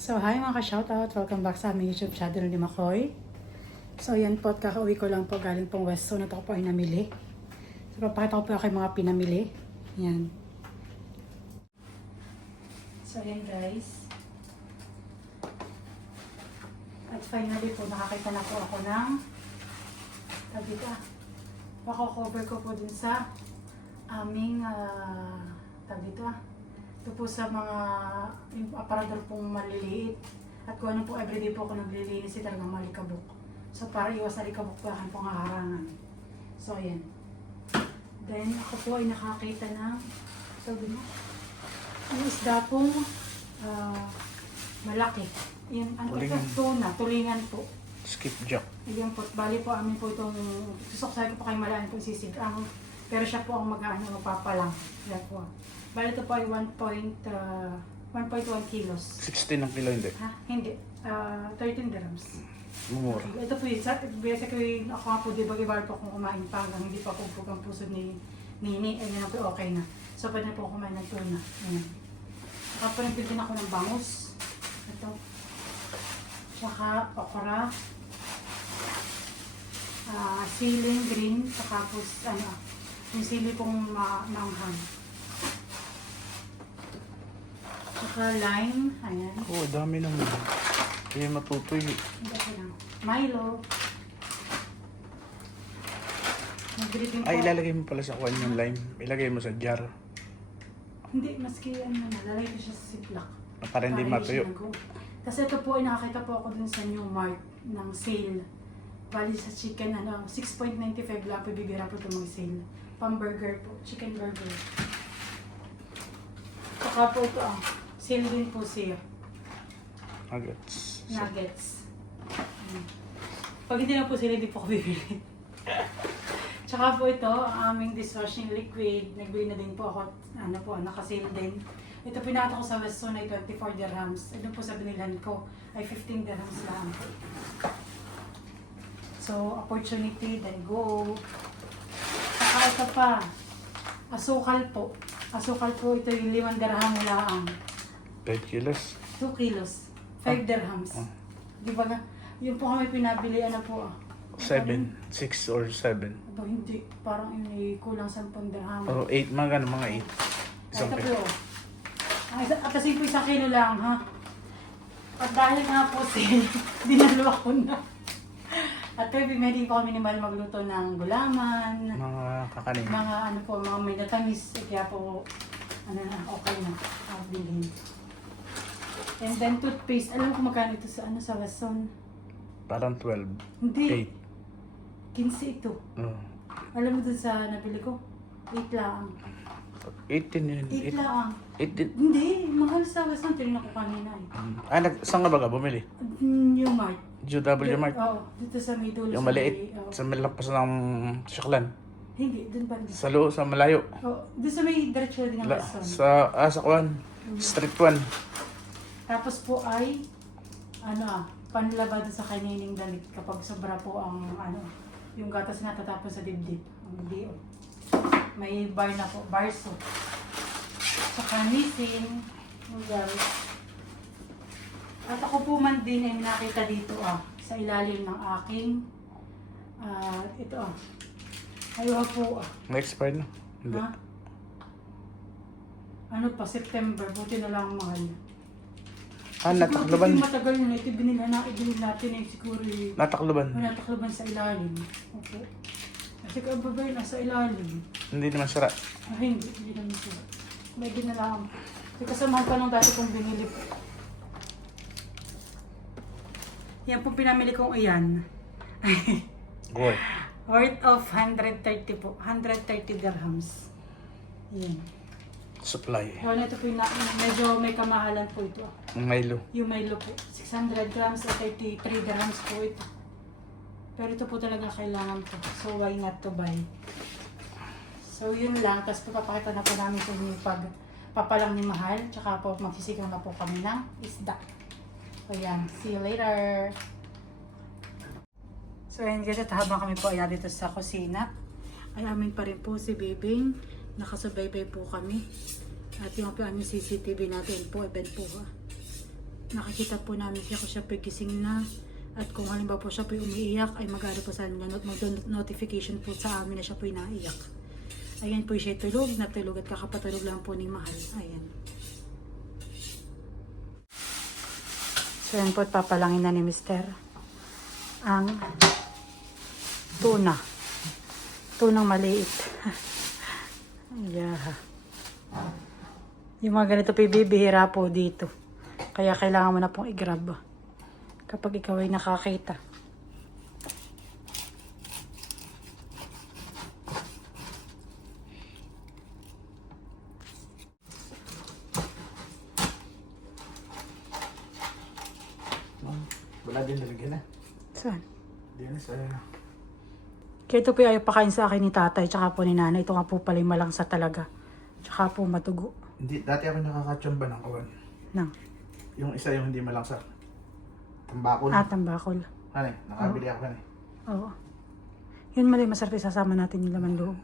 So, hi mga ka-shoutout! Welcome back sa aming YouTube channel ni Makoy. So, yan po at kakauwi ko lang po galing pong West Zone at ako po ay namili. So, papakita ko po kayo mga pinamili. Yan. So, yan guys. At finally po, nakakita na po ako ng tabita. Pako-cover ko po din sa aming tabita. Ito po sa mga yung aparador pong maliliit. At kung ano po, everyday po ako naglilinis, talagang malikabok. So, para iwas sa likabok po akin pong haharangan. So, ayan. Then, ako po ay nakakita ng, sabi mo, yung isda pong malaki. Yung, ano po, tuna, tulingan po. Skipjack. Ayan po, bali po amin po itong, susoksahin ko pa kayo malaan po sisigang. Pero siya po ang magpapalang. Yan po. Bali ito po ay 1.1 kilos. 16 ang kilo, hindi. Ha? Hindi. 13 dirhams. Mumura. Ito po yun. Basically, ako nga po, di ba, ibar po kung kumain pa hanggang hindi pa pupug ang puso ni Nini. Ayan na po, okay na. So, pwede na po kumain ng tuna. Ayan. Saka po nagpilin ako ng bangus. Ito. Tsaka okra. Siling green. Saka po, yung sili pong maanghang. Saka lime, ayan. Oo, dami naman. Kaya matutoy. Hindi ako lang. Milo. Nag-dripping po. Ay, ilalagay mo pala sa kuwan yung lime. Ilagay mo sa jar. Hindi, maski nalalagay ko siya sa ziplock. Para hindi matuyo. Kasi ito po, nakakita po ako dun sa New Mart ng sale. Bali sa chicken, 6.95 lang po, bibira po ito mag-sale. Pang-burger po, chicken burger. Saka po ito, sale din po siya. Nuggets. Nuggets. Pag hindi na po sila, hindi po ako bibili. Tsaka po ito, ang aming dishwashing liquid. Nagbili na din po ako, nakasale din. Ito pinata ko sa West Zone ay 24 dirhams. Ito po sa binilhan ko ay 15 dirhams lang. So, opportunity, then go. Saka ito pa, asukal po. Asukal po, ito yung 5 dirham lang. 5 kilos. 2 kilos. 5 dirhams. Di ba nga? Yung po kami pinabili, po 7, 6 or 7. Aba, hindi. Parang yun kulang 10 dirham. O 8, mga ganun, mga 8. Isang Ito kilo. po. At kasi po 1 kilo lang, ha? At dahil nga po dinalawa ko na. At kaya pwede po kami ni Mal magluto ng gulaman. Mga kakanin. Mga mga may natamis. Kaya po, okay na. Bilhin. And then toothpaste. Alam ko magkano ito sa West Zone? Parang 12. Hindi. 8. 15 ito. Alam mo dun sa nabili ko? 8 lang. 18 yun. 8 lang. 8 din. Hindi, mahal sa West Zone. Tinignan ko kanina eh. Saan nga ba ka bumili? New Mart. GW Mart. Oo, dito sa middle. Yung maliit. Sa malapas ng Shaklan. Hindi, dun ba? Sa sa malayo. Oo, dun sa may diretso din ng West Zone. Sa kuwan. Street 1. Tapos po ay, panlabad sa kanining damit kapag sobra po ang, yung gatas na natatapon sa dibdib. Ang dio. May bar na po, bar soap. Saka missing, noodles. At ako po man din ay nakita dito sa ilalim ng aking ito ayaw po Na-expired na? Hindi. ha? Ano pa, September, buti na lang mahal. Natakloban. Siguro matagal na ito, binili natin siguro Natakloban. natakloban sa ilalim. Opo. Kasi kababay na sa ilalim. Hindi naman sira. Hindi naman sila. May ginalaman. Kasamahan pa nung dati kong binili po. Yan po pinamili kong iyan. Goy. Worth of 130 po. 130 dirhams. Yan. Supply. So, ito po medyo may kamahalan po ito. Milo. Yung Milo po. 600 grams at 33 dirhams po ito. Pero ito po talaga kailangan po. So, why not to buy? So, yun lang. Tapos papakita na po namin sa inyo yung pagpapalang ni Mahal. Tsaka po magsisigaw na po kami ng isda. So, yan. See you later. So, ayan guys. At habang kami po ay dito sa kusina, ay amin pa rin po si Bibing. Nakasubaybay po kami. At yung aming CCTV natin po, event po ha. nakikita po namin siya kung siya po gising na. At kung halimbawa po siya po umiiyak, ay mag-ano po sa notification po sa amin na siya po naiiyak. Ayan po siya tulog, natulog at kakapatulog lang po ni Mahal. Ayan. So yan po, papalangin na ni Mister ang tuna. Tunang maliit. Yeah. Yung mga ganito po bibihira po dito. Kaya kailangan mo na pong i-grab kapag ikaw ay nakakita. Wala din nalagyan na. Saan? Diyan na sa... Kaya ito po ayaw pakain sa akin ni tatay tsaka po ni nanay. Ito nga po pala yung malangsa talaga. Tsaka po matugo. Hindi, dati ako nakakatsamba ng kawan. Nang. Yung isa yung hindi malangsa. Tambakol. Tambakol. Ano eh, nakabili ako yan eh. Oo. Yun mali, masarap isasama natin yung laman loob.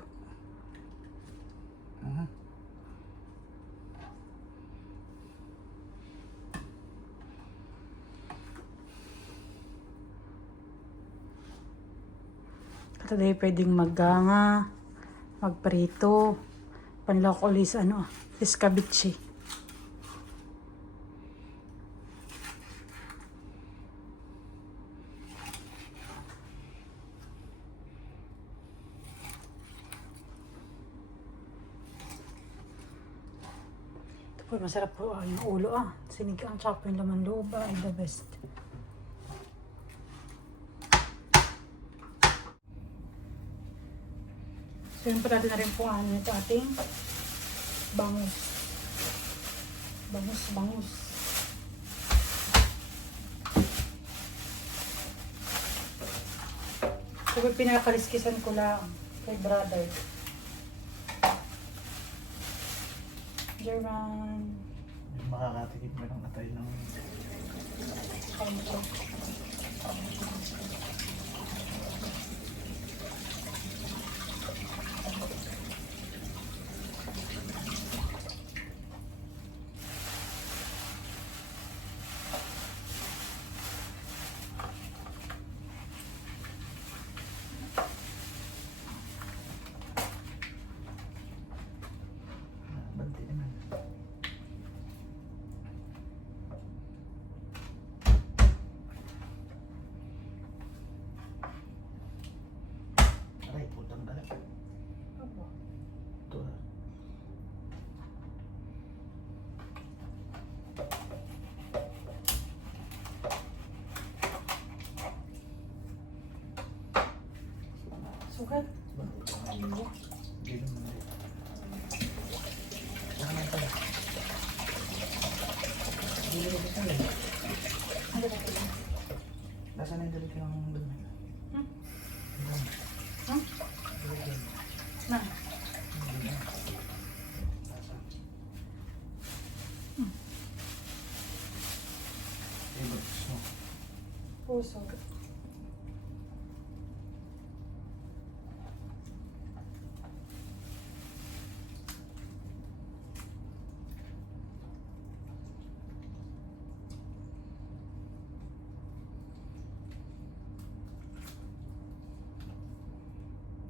Today pwedeng magganga, magprito, panlok ulis escabeche. Ito po, masarap po yung ulo sinigang tsaka po yung laman loob ay the best. So yun po natin na rin po ito ating bangus. Bangus. So pinakaliskisan ko lang kay brother. German. Yung makakatikip mo ng atay ng... Kanto. Banti naman. Aray, putang dala. Ito na. Sugat. Hindi naman rin. Naman pala. Hindi naman ito pala. Ano ba ito? Nasaan na yung dalit ng dumi? Na. Puso.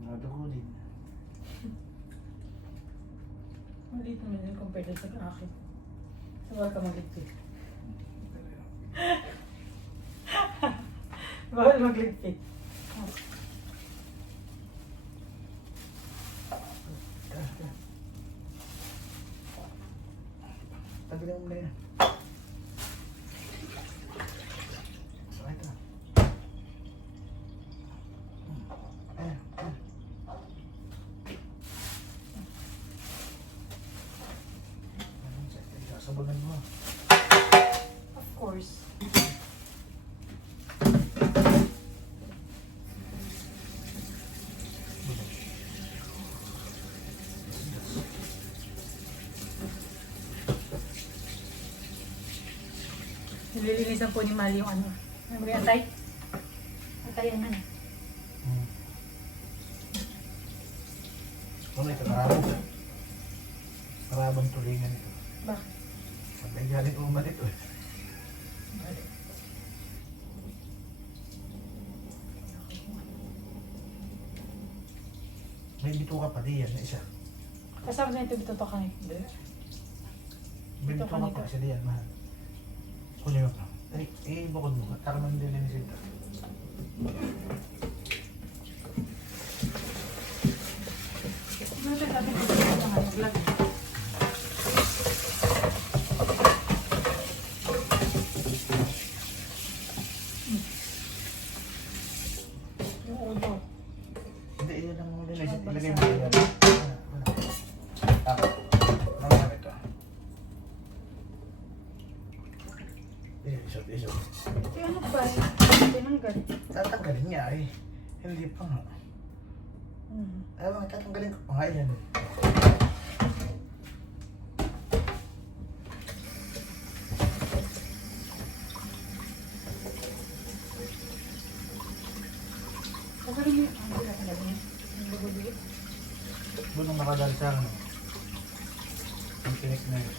Nadugo din. Maliit naman yun compared sa akin. Huwag ka magligpit. Bawal magligpit. Tagilin mo na yan. Sakay ito. Sabagan mo. Of course. Nililinisan po ni Mali yung ano. Ano ba yung atay? Atay yan na. Ano ito? Marabang. Marabang tulingan ito. Bakit? Pagay galing uman ito eh. Binto ka pa di yan, isa. Kasama sa ito to ka Hindi. Binto Ito ka ka nito. pa, isa di yan, mahal. Kunin mo pa. Ay, bukod mo ka. Taka man din ni Sinta. Ano siya sabi ko sa mga vlog? Yung ulo. Hindi, yan ang muli na. Ilagay mo yan. Ah, naman ito. Isot. Eh, ano ba? Tinanggal. Tatanggalin niya ay. Hindi pa nga. Ay, mga tatanggalin ko pa nga yan. Sabi niyo, ano ba talaga niya? Ang bubulit. Doon ang nakadal sa ano. Ang tinik na yun.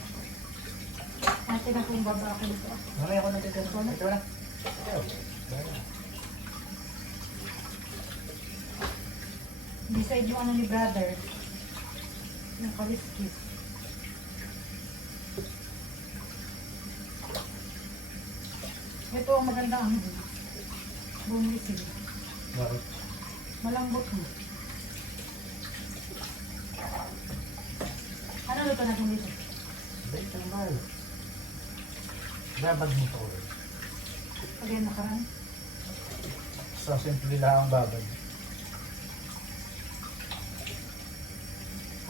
Ate na kung baba ako nito. Mamaya ako nagtitin. Ito na. Ito. Dahil. Beside yung ano ni brother. Yung kaliskis. Ito ang maganda ang bumisil. Bakit? Malambot mo. Ano luto natin dito? Dahil tambal. Babad mo ito. Pag yan nakaraan. Sa simple lang ang babad.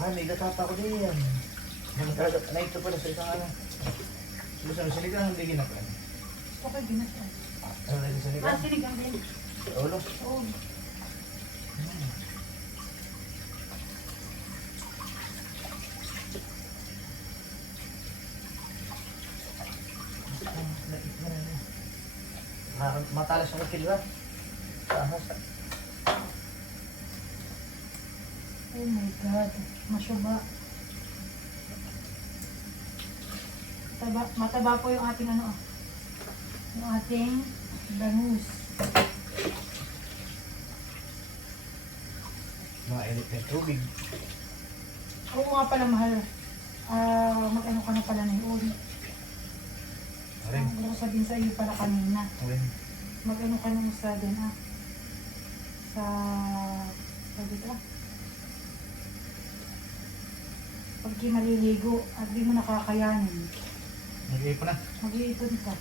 May gatata ko din yan. Na ito pala sa isang ano. Gusto mo, sinigang hindi ginapan. Okay, ginasal. Ano na yung sinigang? Sinigang din. Ulo. Oo. Matalas ang kilo ba? Ahas. Oh my God. Masyaba. Mataba po yung ating ano. Yung ating bangus. Mga init na tubig. Oo nga pala mahal. Mag-ano ka na pala na yun. Rin. Ano ko sabihin sa iyo pala kanina. Rin. Mag-ano ka nung sa din sa dito pag di maliligo at di mo nakakayanin, Nag-iipon na. mag-iipon ka.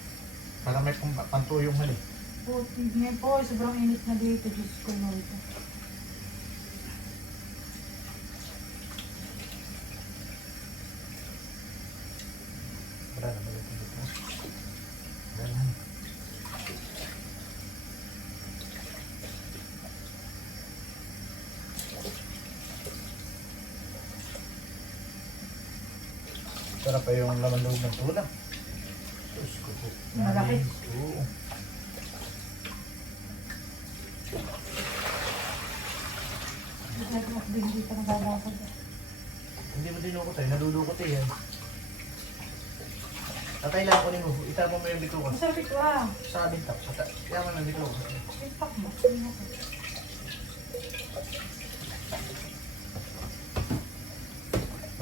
Para may pantuyong hali. Po, ngayon po, sobrang init na dito. Diyos ko, Lord. Wala na balik dito. Wala na. Sarap pa yung laman loob ng tuna. Diyos ko po. Malaki. Oo. Nag-off din dito nagagapag. Hindi mo dinukot eh. Nadudukot eh yan. Tatay lang ko mo. Itapon mo yung bituka. Sabi ko Sa bintap. Kaya mo ng bituka. ipak mo.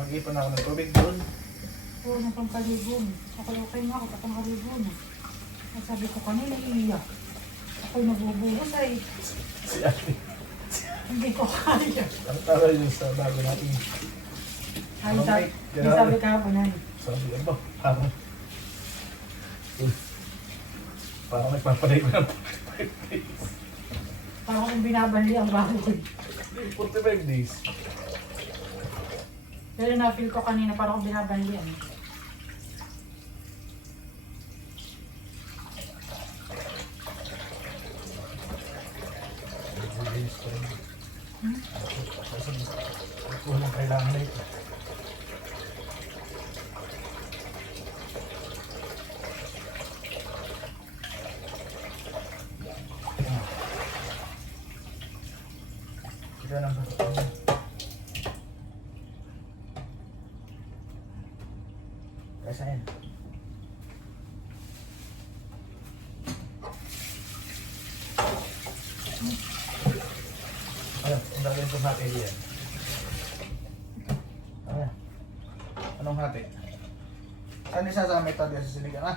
Mag-ipon ako ng tubig doon. Oo, nang pampaligo mo. Okay na ako, pampaligo mo. At sabi ko kanina, iiyak. Ako'y nabubuhos ay Si Ate. hindi ko kaya. Ang tawag yun sa bago natin. Ay, sabi kahapon Sabi, ano ba? Parang nagpapaday ko ng 45 days. parang kung binabali ang baboy. 45 days. Pero na-feel ko kanina parang kung binabali yan. Days ko rin. Kasi walang kailangan na ito. Kita lang sa Kaya yan. Ano, ang dami ito sa akin yan. kalahati. Saan isasama ito dyan sa sinigang ha?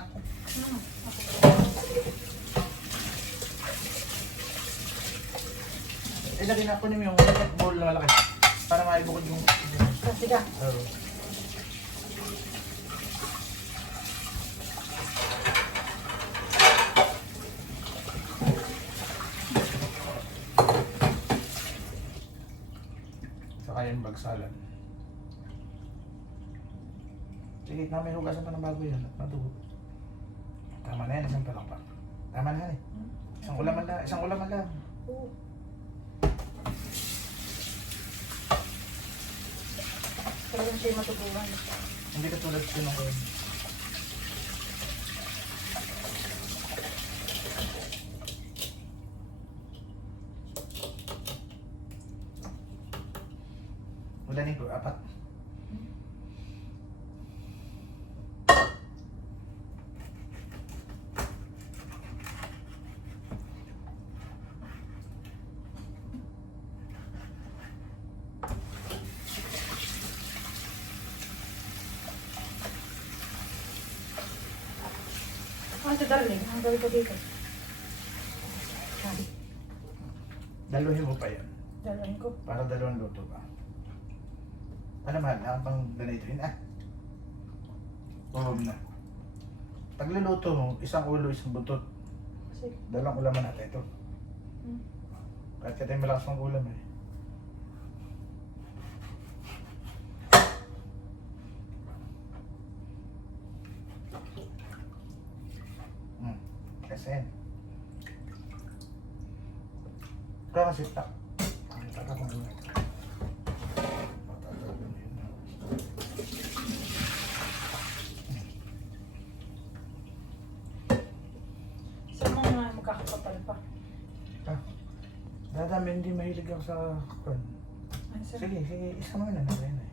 Ilagay na kunin mo yung bowl na malaki. Para maibukod yung... Sige. Oo. Saka yung bagsalan. Sige, namin hugasan pa ng bago yan. Madugo. Tama na yan, isang palak pa. Tama na yan eh. Isang ulaman lang. Isang ulaman lang. Oo. Talagang siya matutuwan. Hindi ka tulad sinukuhin. Ulanin ko, 4. Ate darling, ang gawin ko dito. Sabi, Daluhin mo pa yan. dalawan ko. Para dalawang luto ka. Ano mahal na? Pang ganito yun ah. Huwag na. Pagluluto mo, isang ulo, isang butot. Sige. Dalawang ulaman natin ito. Hmm. Kahit ka tayo malakas ng ulam eh. Kasi yan. Ikaw kasi tak. Ang tatak mo yun. Matagal yun yun. Saan mo nga magkakapal pa? Ah, dadami hindi mahilig ako sa kakon. Ay, sir. Sige, sige, isa mo na natin eh.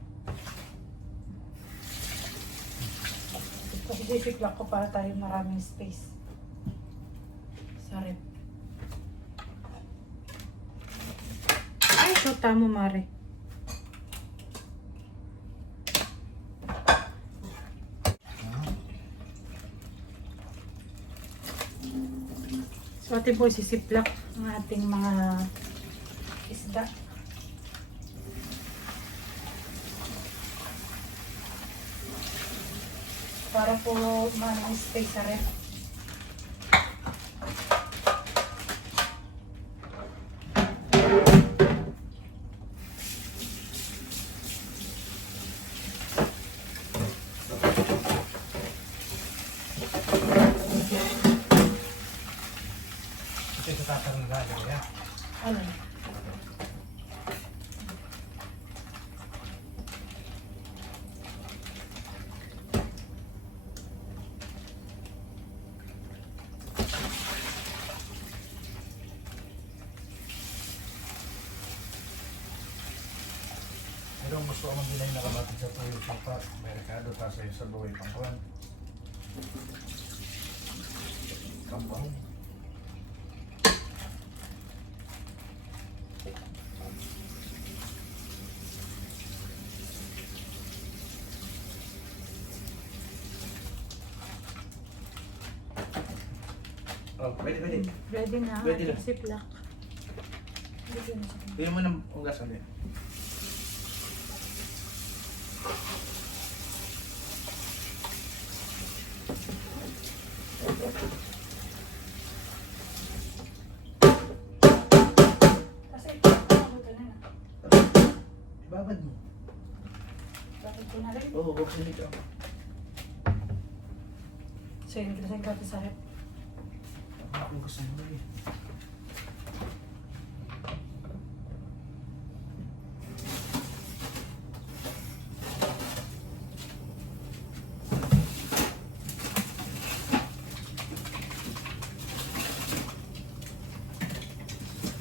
Kasi basic lang ko para tayo maraming space. Sa rep. Ay, shota mo, Mare. So, atin po sisiplak ang ating mga isda. Para po maraming space sa rep. Ito sa tatar na gagawin yan. Ano? Pero ang gusto ko man din ay nakabatid sa tuyo sa pa, merkado, tapos ay sa buhay pangkuhan. Kampang. Oh, pwede, pwede. Ready na. Ready na. Ating siplak. Ready na siya. Bigyan mo ng ugas ulit. Kasi ito, mabuto na na. Ibabad mo. Bakit ko na rin? Oo, buksan dito. So, yun, kasi gratis sa rep. Ako gusto mo eh.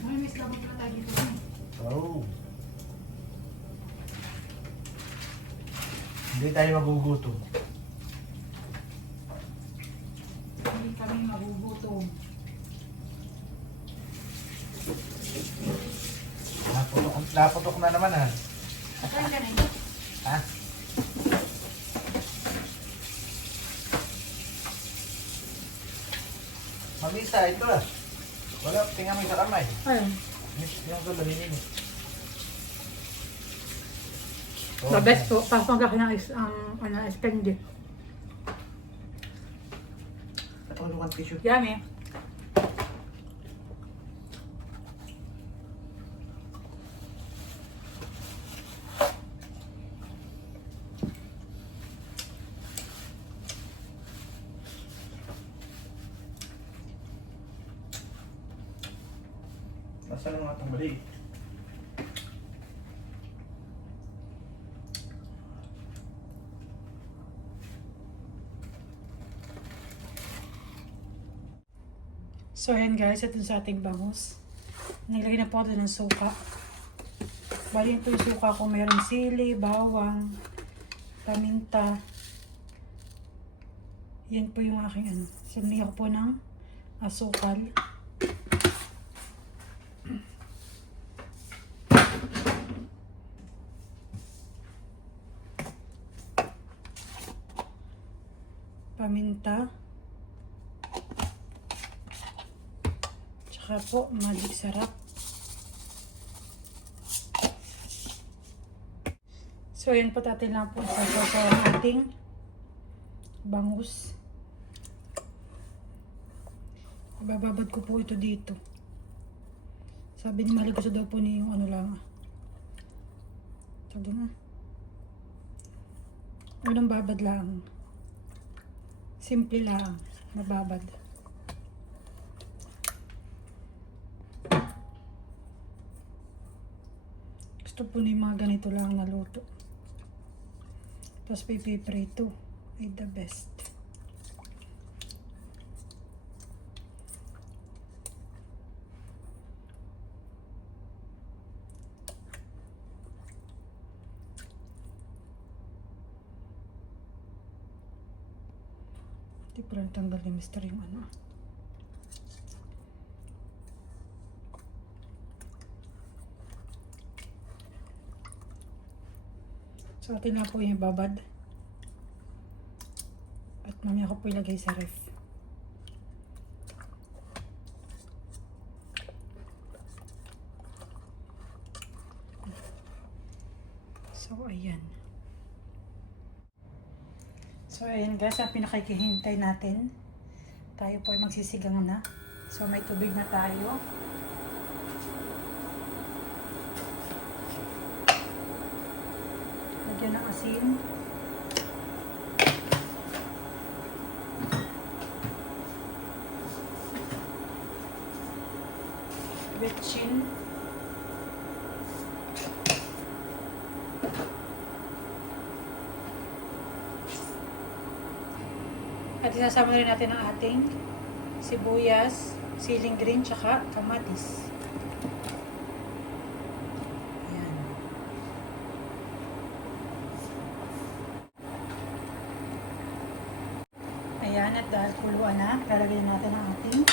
May miss lang pala tayo dito. Oh. Hindi tayo magugutom. Hindi kami magugutom. Naputok na naman ha. Saan ka na? Ha? Mamisa, ito ah. Wala, tingnan mo yung sa kamay. Ayun. Yung dulo, hinini. The best po. Papagak ng extended. Natulungan tissue. Yummy. Nasaan ang atong balik? So ayan guys, ito sa ating bangus. Nilagay na po ito ng suka. Bali ito yung suka ko. Mayroon sili, bawang, paminta. Yan po yung aking ano. Sinili ko po ng asukal. Paminta. Tsaka po, magic sarap. So, yan po natin lang po sa ating bangus. Ibababad ko po ito dito. Sabi ni Mali, gusto daw po niya yung ano lang. Ito na. Walang babad lang. Simple lang. Mababad. Gusto po ni mga ganito lang na luto. Tapos pipiprito. Ay the best. Hindi pala natanggal ni Mr. yung ano. So, atin na po yung babad. At mamaya ko po ilagay sa ref. So, ayan. So, ayan guys, ang pinakikihintay natin. Tayo po ay magsisigang na. So, may tubig na tayo. Lagyan ng asin. Betchin. At isasama rin natin ang ating sibuyas, siling green, tsaka kamatis. Ayan. Ayan, at dahil kuluan na, lalagyan natin ang ating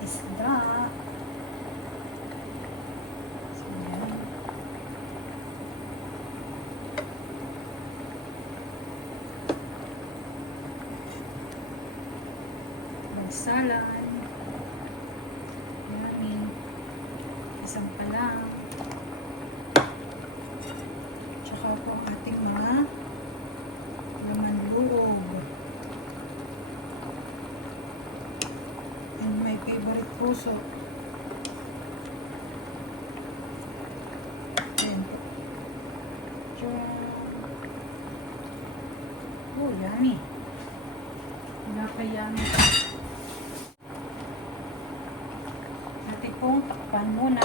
isda. So, ayan. Bagsalan. Ayan. Isang pa lang. Tsaka po ang ating mga laman loob. And my favorite puso. Ayan po. Oh, yummy. Napayami. Natin pong takpan muna.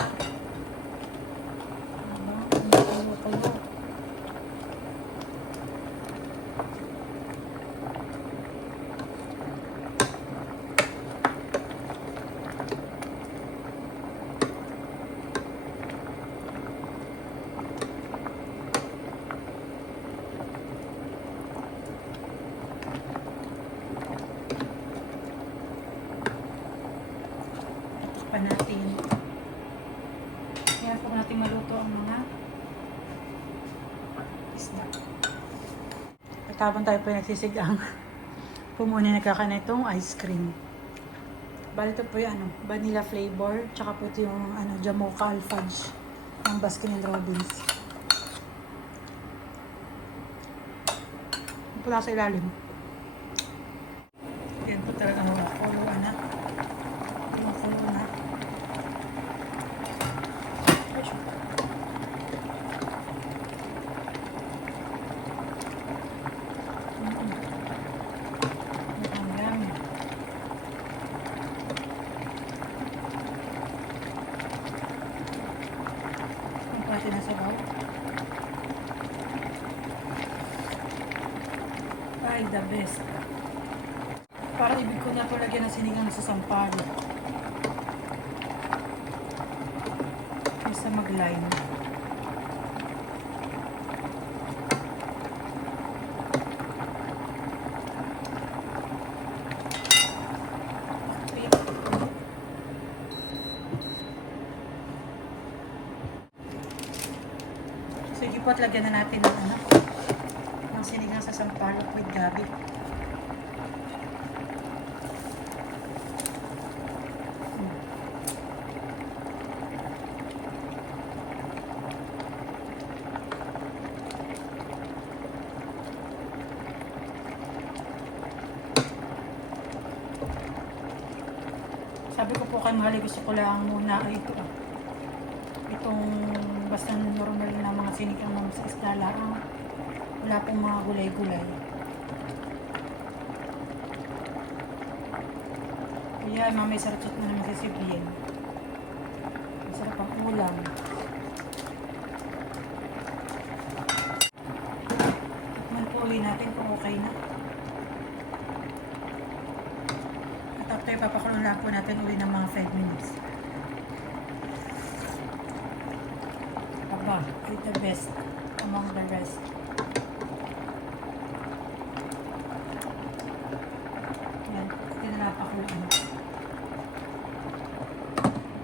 Habang kumukulo-kulo. Takpan natin. Kaya po natin maluto ang mga isda. At habang tayo po nagsisigang, pumuni nagkakain itong ice cream. Bali ito po yung ano, vanilla flavor. Tsaka po ito yung ano, Jamocha Alfudge ng Baskin and Robbins. Ito pula sa ilalim. Yan po talaga ako. Kuluan na. Kuluan na. Ay, shoot. Ayan. Ang klase na sabaw. Ay, the best. Parang ibig ko na ito lagyan ng sinigang sa sampal. Kaysa mag-lime. Sige po at lagyan na natin ng ano, ng sinigang sa sampalok with gabi. Sabi ko po kay Mahali, gusto ko lang muna ay ito. Itong basta normal na mga sinigang ng sa isda lang. Wala pong mga gulay-gulay. Kaya mamay sarachot na naman si Sibriel. Masarap ang ulam. Tikman po ulit natin kung okay na. At after papakulong lang po natin ulit ng mga 5 minutes. Aba, it's the best among the rest. Yan, tinalapakuloan.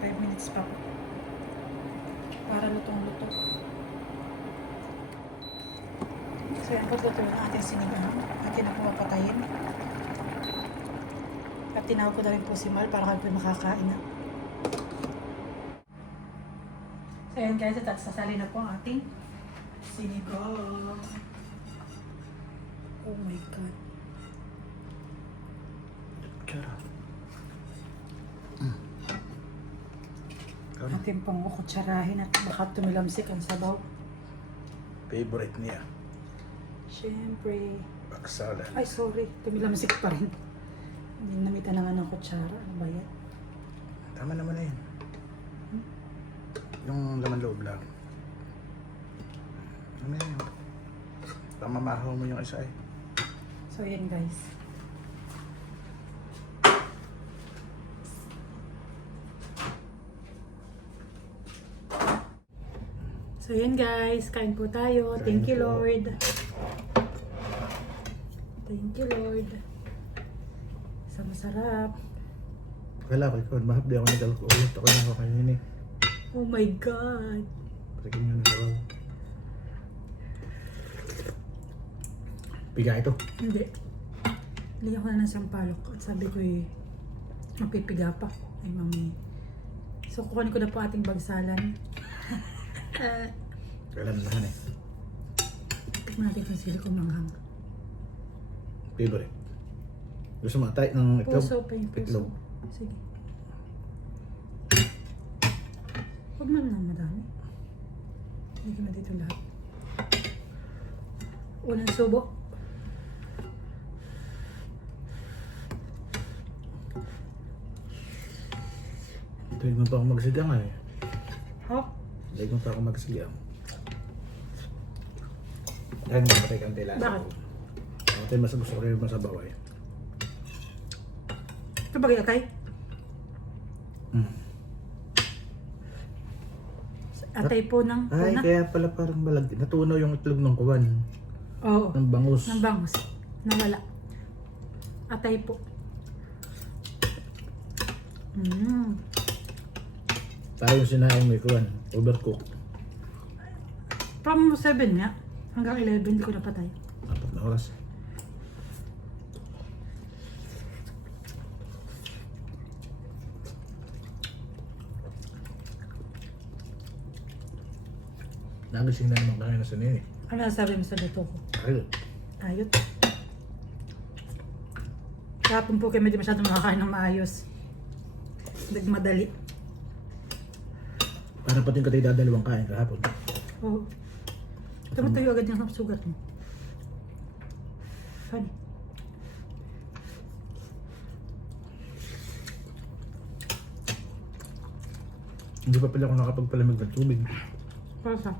5 minutes pa po. Para lutong-luto. So yan po luto yung ating sinigang. Atin na po mapatayin. At tinawag ko na rin po si Mal para kami po makakain na. So yan guys, at sasali na po ang ating sinigang. Oh my God. Ating pang kutsarahin at baka tumilamsik ang sabaw. Favorite niya. Siyempre. Baksala. Ay, sorry. Tumilamsik pa rin. Hindi namitan na nga ng kutsara. Ano ba yan? Tama naman na yun. Yung laman loob lang. Ano na yun? Pamamahaw mo yung isa eh. So yan guys. So yan guys, kain po tayo. Kain Thank you po. Lord. Thank you Lord. Sa masarap. Kala ko ikaw, mahap di ako nag-alcohol. Ako na ako kainin eh. Oh my God. Pagkin nyo na sabaw. Piga ito. Hindi. Hindi ako na ng sampalok. At sabi ko mapipiga pa. Ay mami. So kukunin ko na po ating bagsalan. Kailan naman eh. Tikman natin itong sili kong manghang. Favorite. Gusto mo tayo ng itlog? Puso pa yung puso. Itlog. Sige. Huwag man na madami. Hindi ko na dito lahat. Unang subo. Tuwig mo pa ako magsigang eh. Hop. Tuwig mo pa ako magsigang. Dahil mamatay kang tila. Bakit? Mamatay mas gusto ko rin masabaw eh. Ito ba kaya Atay po ng Ay, tuna. kaya pala parang malag. Natunaw yung itlog ng kuwan. Oo. Ng bangus. Ng bangus. Nawala. Atay po. Tayo yung sinaing may kuwan. Overcooked. From 7 nga. Hanggang 11 hindi ko napatay. 4 na oras. Nagising na naman kanina sa nini. Ano sabi mo sa luto ko? Ayun. Ayot. Kahapon po kami di masyadong makakain ng maayos. Nagmadali. Para pati yung katay dadalawang kain kahapon. Oo. Tumatayo agad yung sugat mo. Funny. Hindi pa pala ako nakapagpalamig ng tubig. Para sa?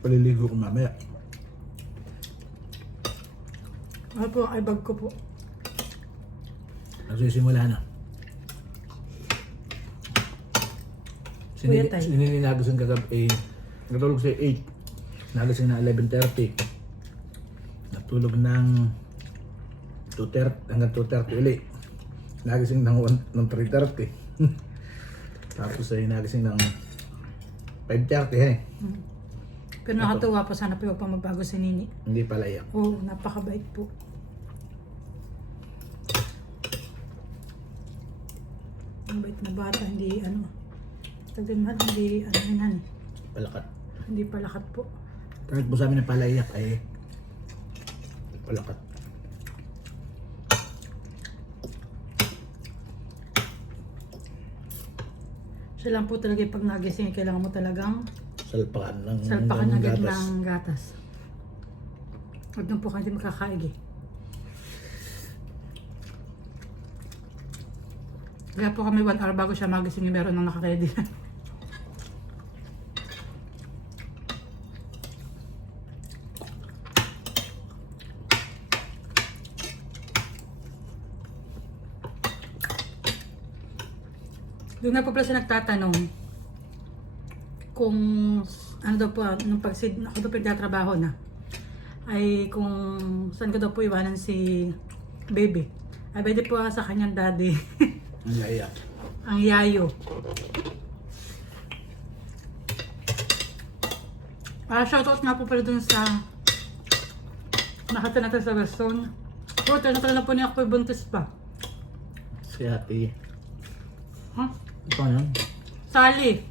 Paliligo ko mamaya. Ano po ang ibag ko po? Nagsisimula na. Kuya Tay. Sininagasing kagabi natulog sa 8. Nagasing na 11:30. Natulog ng 2:30 hanggang 2:30 ulit. Nagising ng 3:30. Tapos ay nagising ng 5:30 eh. Pero nakatuwa po, sana po yung pa magbago si Nini. Hindi pala iyak. Oo, napakabait po. Ang bait na bata, hindi ano. Tagdamhan, hindi ano yun, Palakat. hindi palakat po. Kahit po sa amin na pala iyak ay palakat. Siya lang po talaga yung pag nagising, kailangan mo talagang Salpakan salpakan agad gatas. ng gatas. Huwag nang po kayo hindi makakaig eh. Kaya po kami 1 hour bago siya magising, meron nang nakaready. Doon nga po pala siya nagtatanong kung ano daw po, nung pag-sid, ako daw pinagtatrabaho na, ay kung saan ko daw po iwanan si baby. Ay pwede po sa kanyang daddy. Ang iyak. Ang yayo. Shoutout nga po pala dun sa nakita natin sa Weston. Po, tinatala na po niya ako buntis pa. Si ate. Huh? Ito yan. Sally.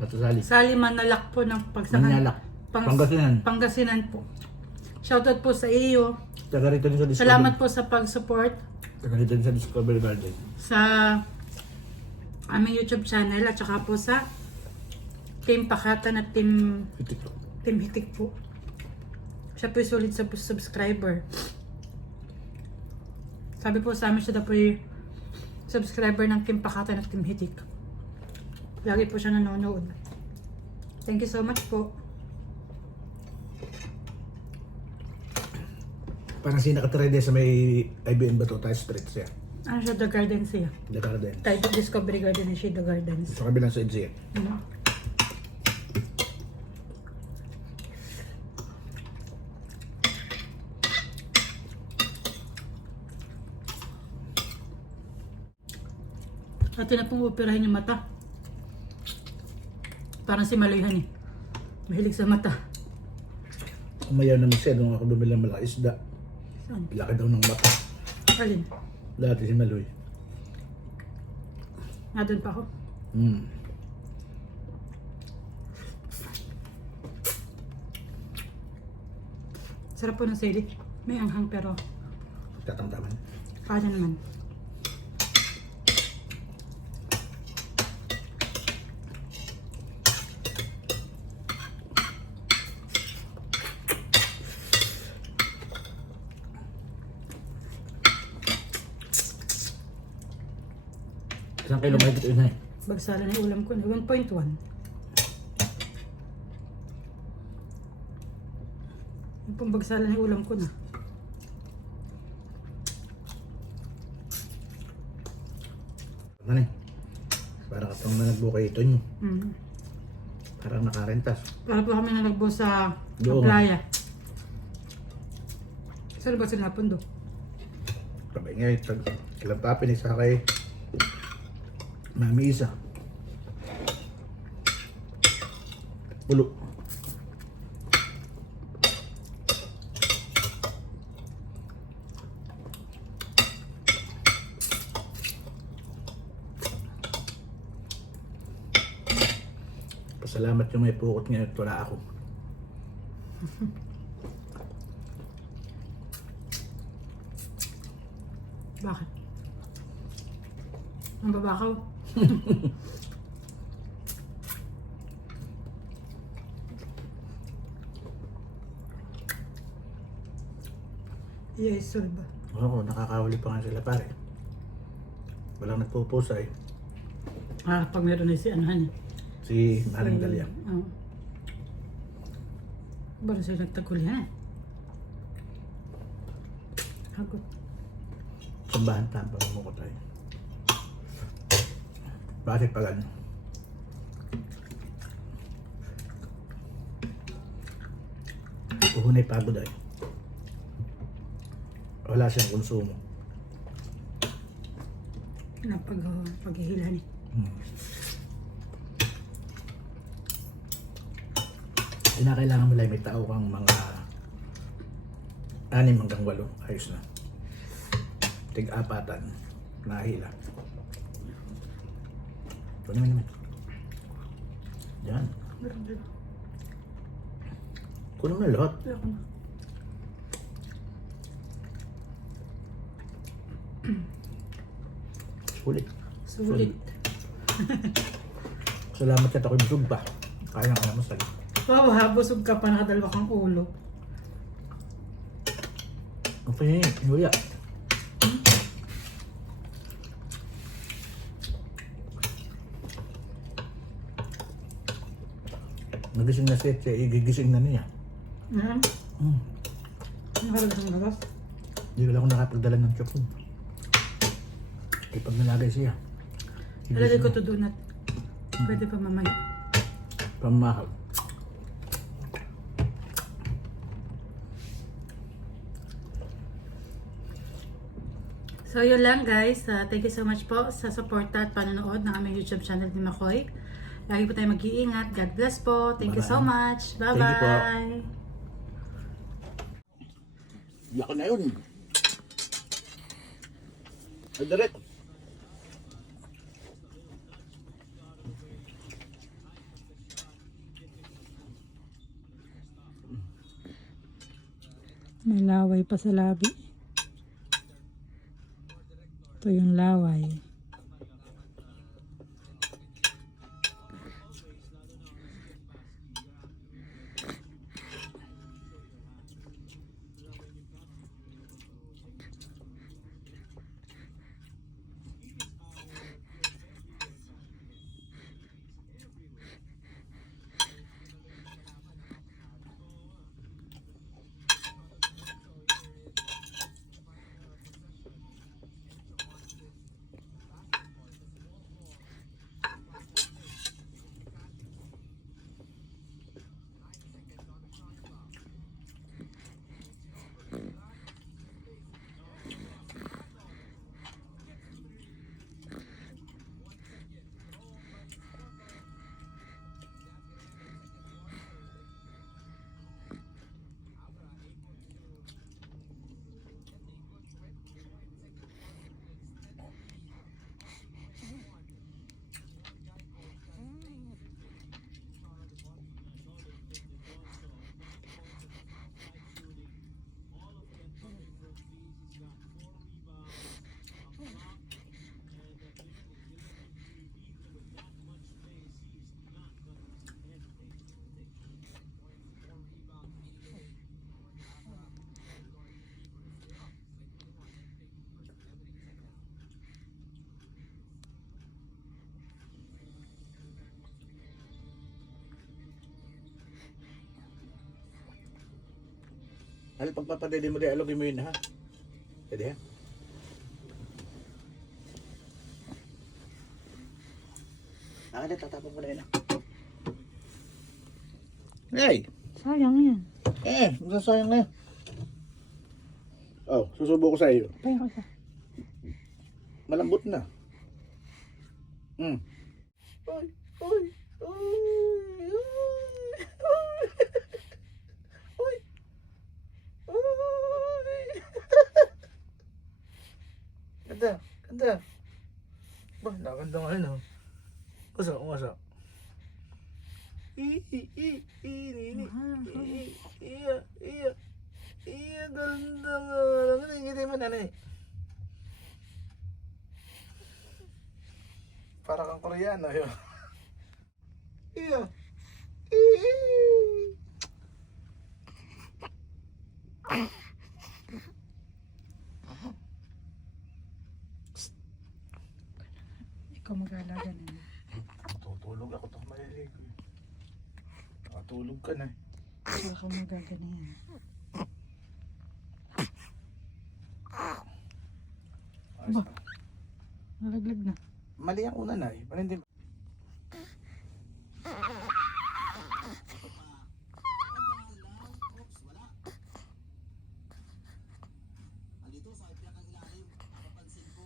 Ate Sally. Sally Manalak po ng pagsakan. Manalak. Pangasinan. Pangasinan po. Shoutout po sa iyo. Taga rito din sa Discovery. Salamat po sa pag-support Taga rito din sa Discovery Garden. sa aming YouTube channel at saka po sa Team Pakatan at Team Hitik po. Siya po yung solid sa subscriber. Sabi po sa amin siya daw po yung subscriber ng Team Pakatan at Team Hitik. Lagi po siya nanonood. Thank you so much po. Parang si nakatira din sa may IBM Bato tayo street siya. Ano siya? The Gardens siya. The Garden. Tayo Discovery Garden and siya The Gardens. Sa kabilang side siya. Ate na pong operahin yung mata. Parang si Malayhan eh. Mahilig sa mata. Umayaw naman siya nung ako bumili ng malaking isda. Saan? Laki daw ng mata. Alin? Dati si Maloy. Nandun pa ako. Sarap po ng sili. May anghang pero Tatamtaman. kaya naman. Isang kilo mahigit yun eh. Bagsalan ng ulam ko na 1.1. Yung pong bagsalan ng ulam ko na. Ano eh? Parang katong na nagbukay ito nyo. Mm. Parang nakarentas. Para po kami nalagbo sa Doon. playa. Saan ba sila napundo? Sabi nga ito. Ilang tapin isa kay Mami Isa. Ulo. Pasalamat yung may pukot ngayon at wala ako. Bakit? Ang babakaw? Yes, ba? Oo, nakakahuli pa nga sila pare. Walang nagpupusa eh. Ah, pag meron na si Anuhan eh. Si Aling Dalia. Oo. Baro sila nagtagulihan. Hagot. Sambahan tampa mo ko tayo. Bakit pag ano? Puhunay pagod ay. Wala siyang konsumo. Na paghihilan eh. Kinakailangan mo lang may tao kang mga 6 hanggang 8. Ayos na. Tig-apatan. Nahila. Kunin mo naman. Yan. Meron din. Kunin mo na lahat. Ayoko na. Sulit. Sulit. Salamat ka ako'y busog pa. Kaya ka naman salit. Wow, ha, busog ka pa, nakadalawa kang ulo. Okay, Yuya. Nagising na siya, igigising na niya. Ayan. Nakarag sa labas. Hindi ko lang ako nakapagdala ng chopon. Pag nalagay siya. Nalagay ko to donut. Pwede pa mamaya. Pamahal. So yun lang guys, thank you so much po sa support at panonood ng aming YouTube channel ni Makoy. Lagi po tayo mag-iingat. God bless po. Thank you so much. Thank you po. Bye-bye. Lako na yun. Ay, direct. May laway pa sa labi. Ito yung laway. Hal, pagpapadede mo di, alogin mo yun ha. Pwede ha? Nakada, tatapon ko na yun ha. Hey! Sayang yan. Masasayang na yun. Oh, susubo ko sa iyo. Payo ko sa. Malambot na. Oy, oy, oy, oy, oy, oy. Ganda, ganda. Ba, nakaganda nga yun, oh. Kusa, kumasa. Nini. Mahal. Iya, ganda nga. Ngiti mo, nanay. Para kang Koreano, yun. Iya. Ikaw mag-aalaga na yun. Tutulog ako, ito marinig ko. Nakatulog ka na. Saka ka magagana yan. Ayos Ba? na. Nalaglag na. Mali ang una na eh. Parang hindi. Andito sa ipiak ang ilalim, napapansin ko.